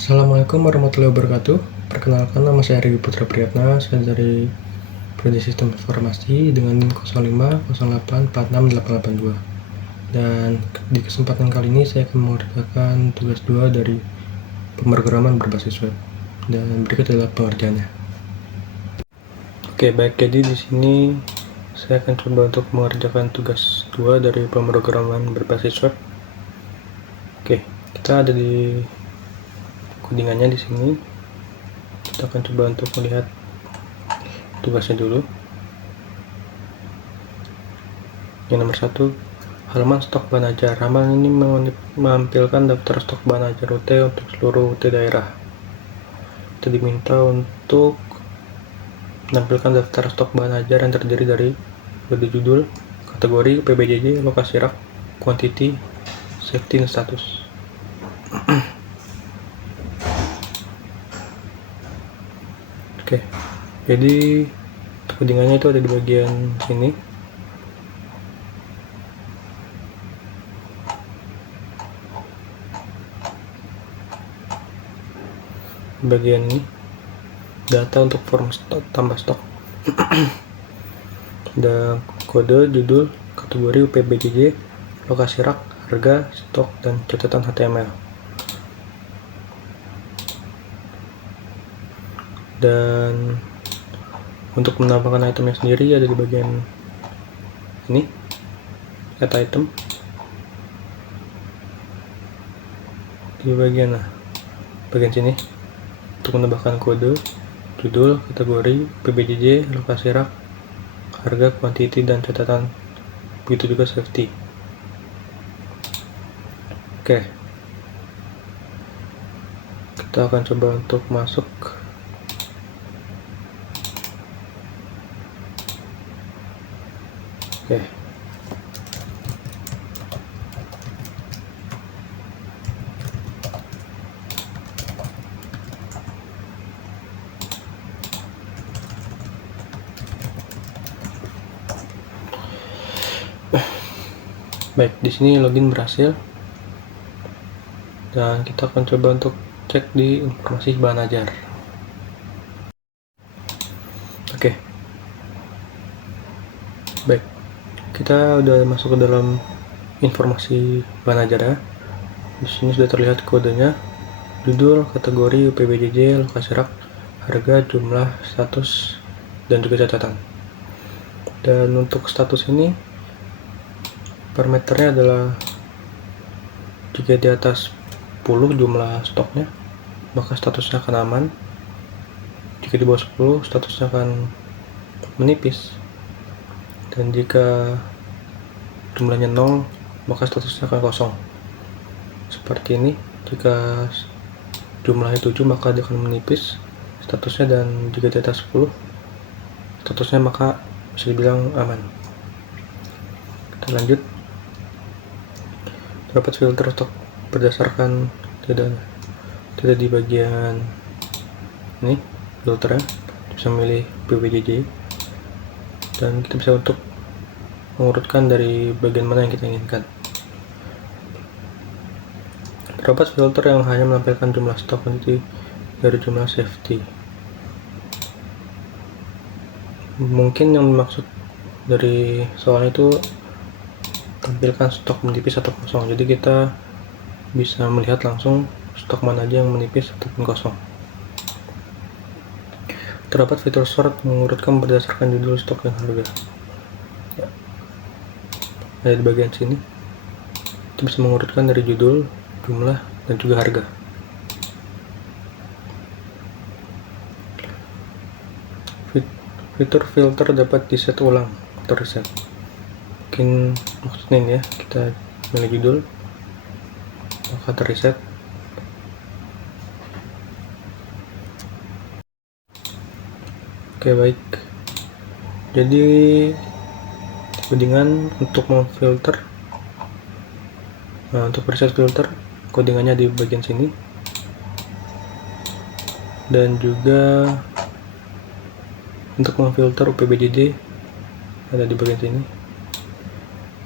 Assalamualaikum warahmatullahi wabarakatuh. Perkenalkan, nama saya Rigi Putra Priyatna. Saya dari Prodi Sistem Informasi dengan NIM 0508468882. Dan di kesempatan kali ini saya akan mengerjakan tugas 2 dari pemrograman berbasis web. Dan berikut adalah pengerjaannya. Oke, baik. Jadi di sini saya akan coba untuk mengerjakan tugas 2 dari pemrograman berbasis web. Oke, kita ada di codingannya di sini. Kita akan coba untuk melihat tugasnya dulu. Yang nomor 1, halaman stok bahan ajar. Halaman ini menampilkan daftar stok bahan ajar UT untuk seluruh UT daerah. Kita diminta untuk menampilkan daftar stok bahan ajar yang terdiri dari kode judul, kategori, PBJJ, lokasi rak, quantity, safety, dan status. Oke, jadi codingannya itu ada di bagian sini. Bagian ini data untuk form stok, tambah stok. Ada kode, judul, kategori, UPBJJ, lokasi rak, harga, stok, dan catatan HTML. Dan untuk menambahkan itemnya sendiri ada di bagian ini, add item. Di bagian sini untuk menambahkan kode, judul, kategori, PBJJ, lokasi rak, harga, quantity, dan catatan. Begitu juga safety. Oke, kita akan coba untuk masuk. Oke, baik, di sini login berhasil. Dan kita akan coba untuk cek di informasi bahan ajar. Oke, baik, kita udah masuk ke dalam informasi bahan ajar ya. Di sini sudah terlihat kodenya, judul, kategori, UPBJJ, lokasi rak, harga, jumlah, status, dan juga catatan. Dan untuk status ini parameternya adalah jika di atas 10 jumlah stoknya, maka statusnya akan aman. Jika di bawah 10, statusnya akan menipis. Dan jika jumlahnya 0, maka statusnya akan kosong. Seperti ini, jika jumlahnya 7, maka dia akan menipis statusnya, dan jika di atas 10, statusnya maka bisa dibilang aman. Kita lanjut. Dapat filter stok berdasarkan tidak di bagian ini filternya. Bisa memilih PBJJ, dan kita bisa untuk mengurutkan dari bagian mana yang kita inginkan. Terdapat filter yang hanya menampilkan jumlah stok nanti dari jumlah safety. Mungkin yang dimaksud dari soal itu tampilkan stok menipis atau kosong, jadi kita bisa melihat langsung stok mana aja yang menipis ataupun kosong. Terdapat fitur sort mengurutkan berdasarkan judul stok dan harga ya. Ada di bagian sini, kita bisa mengurutkan dari judul, jumlah, dan juga harga. Fitur filter dapat diset ulang atau reset. Mungkin maksudnya ini ya, kita pilih judul, maka terreset. Oke, baik, jadi codingan untuk memfilter, untuk preset filter, codingannya di bagian sini, dan juga untuk memfilter UPBJJ ada di bagian sini.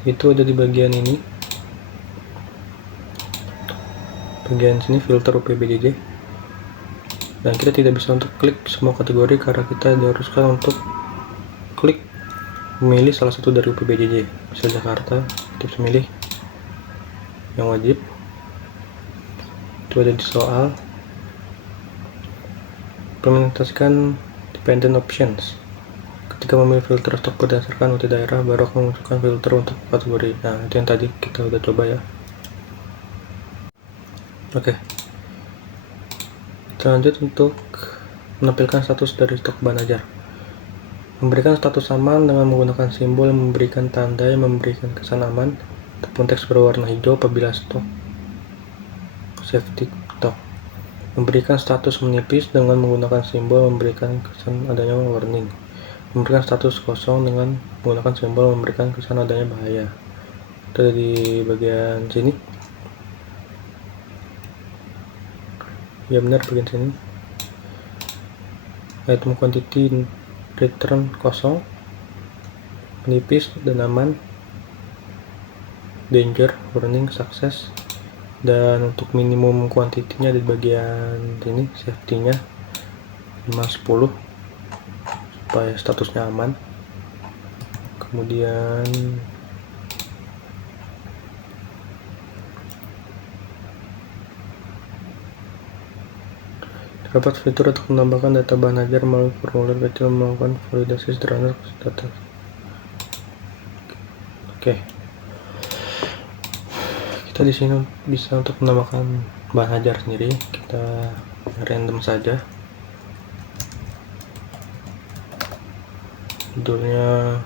Itu ada di bagian ini, bagian sini filter UPBJJ. dan kita tidak bisa untuk klik semua kategori karena kita diharuskan untuk klik memilih salah satu dari UPBJJ. Misal Jakarta, kita bisa milih yang wajib. Itu ada di soal. Implementasikan dependent options. Ketika memilih filter stok berdasarkan UT daerah, baru akan memunculkan filter untuk kategori. Nah, itu yang tadi kita udah coba ya. Oke. Kita lanjut untuk menampilkan status dari stok bahan ajar. Memberikan status aman dengan menggunakan simbol yang memberikan tanda yang memberikan kesan aman ataupun teks berwarna hijau apabila stok safety stock. Memberikan status menipis dengan menggunakan simbol memberikan kesan adanya warning. Memberikan status kosong dengan menggunakan simbol memberikan kesan adanya bahaya. Itu ada di bagian sini. Ya benar, bagian sini. Item quantity return kosong, menipis dan aman, danger, warning, sukses. Dan untuk minimum kuantitinya di bagian sini, safety-nya 5-10 supaya statusnya aman. Kemudian terdapat fitur untuk menambahkan data bahan ajar melalui formulir kecil melakukan validasi sederhana data. Oke. Kita di sini bisa untuk menambahkan bahan ajar sendiri. Kita random saja. Judulnya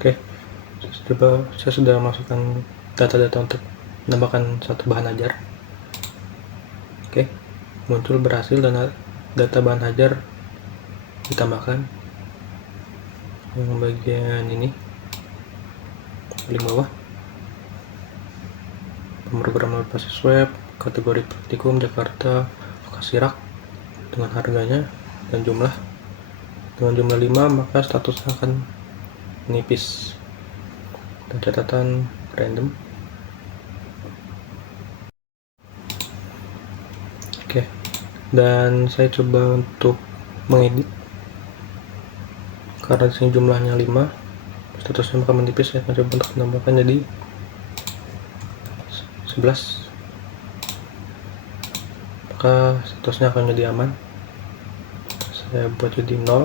oke. Saya sudah masukkan data-data untuk menambahkan satu bahan ajar. Oke, muncul berhasil dan data bahan ajar ditambahkan. Yang bagian ini paling bawah, pemrograman berbasis web, kategori praktikum Jakarta, lokasi rak dengan harganya dan jumlah. Dengan jumlah 5 maka statusnya akan menipis dan catatan random. Oke, dan saya coba untuk mengedit karena disini jumlahnya 5, statusnya maka menipis. Saya akan coba untuk menambahkan jadi 11, maka statusnya akan jadi aman. Saya buat jadi 0,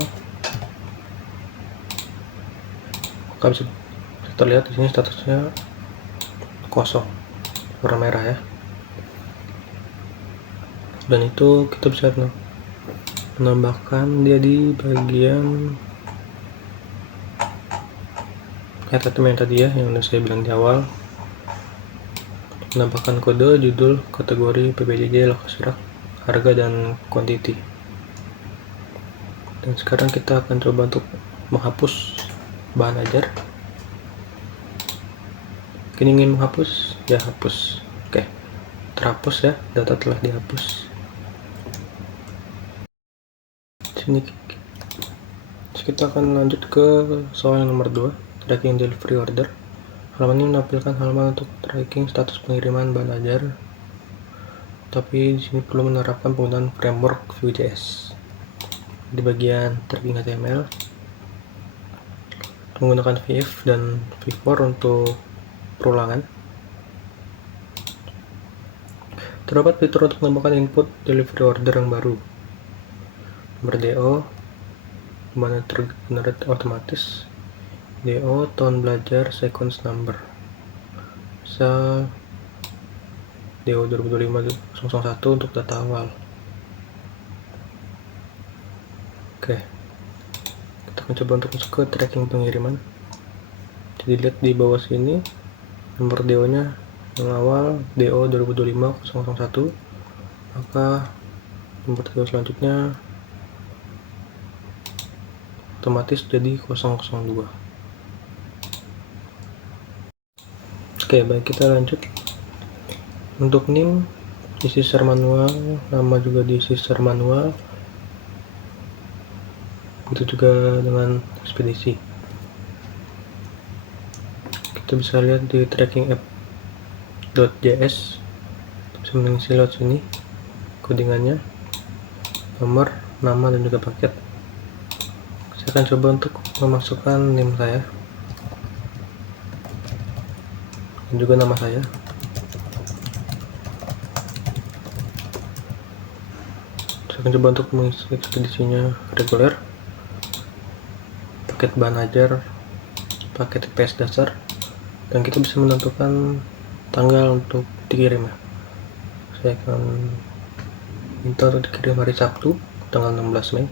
maka bisa terlihat di sini statusnya kosong, warna merah ya. Dan itu kita bisa menambahkan dia di bagian yang tadi ya, yang udah saya bilang di awal. Menambahkan kode, judul, kategori, PBJJ, lokasi rak, harga, dan quantity. Dan sekarang kita akan coba untuk menghapus bahan ajar. Kini ingin menghapus, ya hapus. Oke, terhapus ya, data telah dihapus. Sini kita akan lanjut ke soal yang nomor 2, tracking delivery order. Halaman ini menampilkan halaman untuk tracking status pengiriman bahan ajar, tapi di sini perlu menerapkan penggunaan framework Vue.js. Di bagian tracking HTML, menggunakan VF dan V4 untuk perulangan. Terdapat fitur untuk menambahkan input delivery order yang baru. Nomor DO, dimana tergenerate otomatis. DO, tahun belajar, sequence number. Misal DO 2025-001 untuk data awal. Oke, kita akan coba untuk masuk ke tracking pengiriman. Jadi lihat di bawah sini nomor DO nya yang awal DO 2025-001, maka nomor DO selanjutnya otomatis jadi 002. Oke, baik, kita lanjut. Untuk NIM diisi secara manual, nama juga diisi secara manual, begitu juga dengan ekspedisi. Kita bisa lihat di tracking app.js, bisa mengisi lewat sini codingannya, nomor, nama, dan juga paket. Saya akan coba untuk memasukkan NIM saya dan juga nama saya. Saya akan coba untuk mengisi ekspedisinya reguler, paket bahan ajar, paket TPS dasar, dan kita bisa menentukan tanggal untuk dikirim ya. Saya akan minta untuk dikirim hari Sabtu tanggal 16 Mei.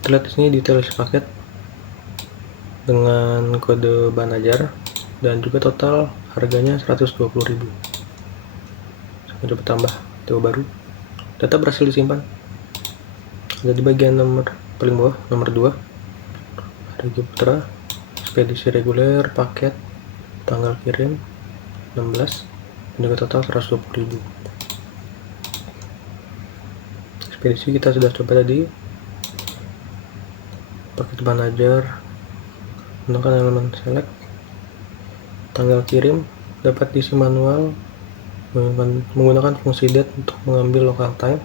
Kita lihat di sini detail isi paket dengan kode bahan ajar dan juga total harganya 120.000. Saya akan coba tambah DO baru. Data berhasil disimpan. Ada di bagian nomor paling bawah, nomor 2. Harga Putra, ekspedisi reguler, paket, tanggal kirim 16, dan juga total 120.000. Ekspedisi kita sudah coba tadi. Paket bahan ajar, gunakan elemen select, tanggal kirim dapat diisi manual menggunakan fungsi date untuk mengambil local time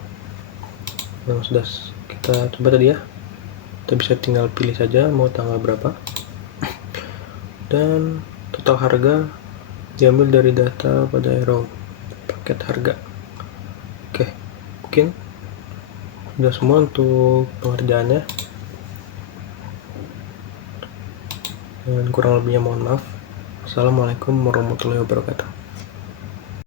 yang sudah kita coba tadi ya. Kita bisa tinggal pilih saja mau tanggal berapa, dan total harga diambil dari data pada arrow paket harga. Oke, mungkin sudah semua untuk pengerjaannya, dan kurang lebihnya mohon maaf. Assalamualaikum warahmatullahi wabarakatuh.